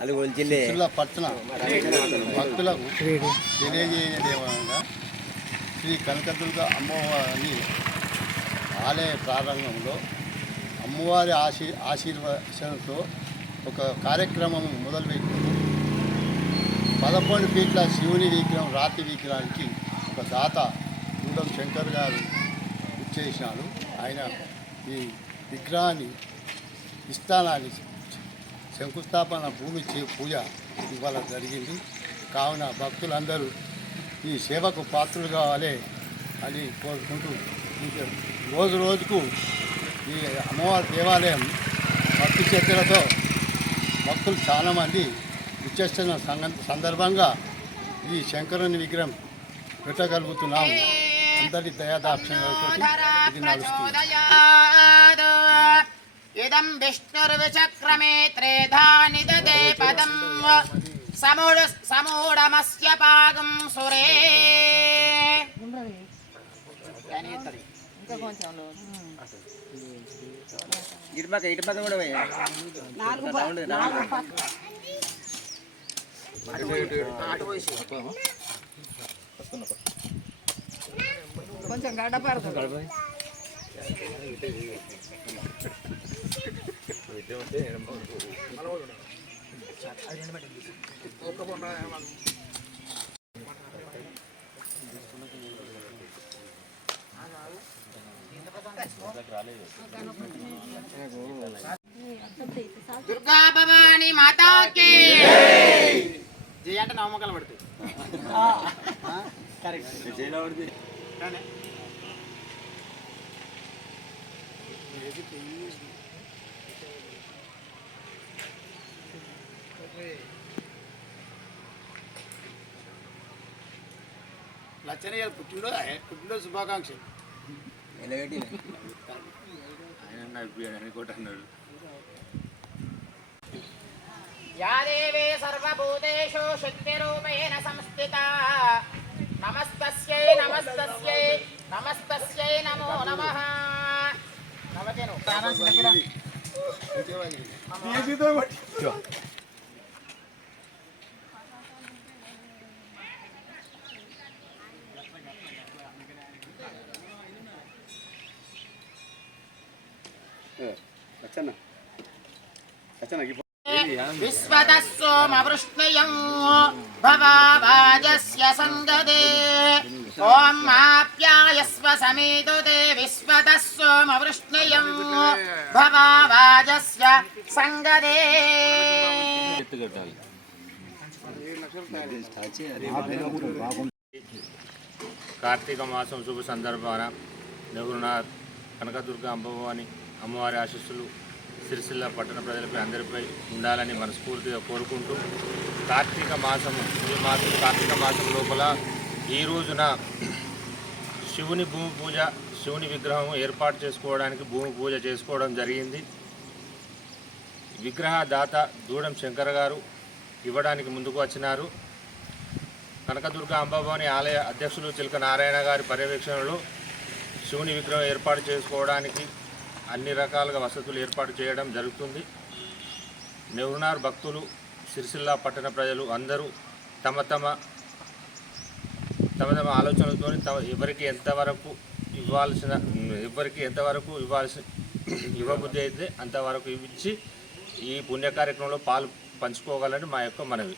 అది జిల్లా. పట్టణ భక్తులకు తెలియజేయదేమనగా శ్రీ కనకదుర్గ అమ్మవారి ఆలయ ప్రారంభంలో అమ్మవారి ఆశీ ఆశీర్వచనంతో ఒక కార్యక్రమం మొదలుపెట్టింది పదకొండు ఫీట్ల శివుని విగ్రహం రాతి విగ్రహానికి ఒక దాత గుండం శంకర్ గారు ఇచ్చేసినాడు ఆయన ఈ విగ్రహాన్ని ఇస్తానాన్ని శంకుస్థాపన భూమి చే- పూజ ఇవాళ జరిగింది. కావున భక్తులందరూ ఈ సేవకు పాత్రలు కావాలి అని కోరుకుంటూ రోజు రోజుకు ఈ అమ్మవారి దేవాలయం భక్తి చేతులతో భక్తులు చాలామంది విచ్చేస్తున్న సంగ- సందర్భంగా ఈ శంకరుని విగ్రహం పెట్టగలుగుతున్నాము. అందరి దయాదాక్షిణ్యాలతో ఇది నడుస్తుంది. ఇదం విష్ణుర్విచక్రమే త్రేధా నిదదే పదం సమూఢ సమూఢమస్య పాగం సురే ఇటుపక్క ఇటుపక్క కూడా. కొంచెం దుర్గా భవాని మాతాకి జయ అంటే నవమకలు పడుతుంది లచ్చనయ్య పుట్టినరోజు పుట్టినరోజు శుభాకాంక్షలు అనుకుంటున్నాడు యా దేవే సర్వభూతేషు శక్తిరూపేణ సంస్థిత నమస్తస్యై నమస్తస్యై నమస్తస్యై నమో నమః నమతే చిన్నపిల్ల విశ్వతः सोमवृष्णयं भवावाजस्य सङ्गदे ॐ आप्यायस्व समेतु ते विश्वतः सोमवृष्णयं भवावाजस्य सङ्गदे కార్తీక మాసం శుభ సందర్భాన నెహ్రూనాథ్ కనకదుర్గ అమ్మవారి అమ్మవారి ఆశీస్సులు సిరిసిల్ల పట్టణ ప్రజలపై అందరిపై ఉండాలని మనస్ఫూర్తిగా కోరుకుంటూ కార్తీక మాసము ఈ మాసం కార్తీక మాసం లోపల ఈ రోజున శివుని భూమి పూజ శివుని విగ్రహం ఏర్పాటు చేసుకోవడానికి భూమి పూజ చేసుకోవడం జరిగింది. విగ్రహ దాత దూడం శంకర్ గారు ఇవ్వడానికి ముందుకు వచ్చినారు. కనకదుర్గ అంబాభవాని ఆలయ అధ్యక్షులు చిలక నారాయణ గారి పర్యవేక్షణలో శివుని విగ్రహం ఏర్పాటు చేసుకోవడానికి అన్ని రకాలుగా వసతులు ఏర్పాటు చేయడం జరుగుతుంది. నెహ్రూనార్ భక్తులు సిరిసిల్ల పట్టణ ప్రజలు అందరూ తమ తమ తమ తమ ఆలోచనలతో తమ ఎవరికి ఎంతవరకు ఇవ్వాల్సిన ఎవరికి ఎంతవరకు ఇవ్వాల్సి ఇవ్వబుద్ధి అయితే అంతవరకు ఇచ్చి ఈ పుణ్య కార్యక్రమంలో పాలు పంచుకోగలని మా యొక్క మనవి.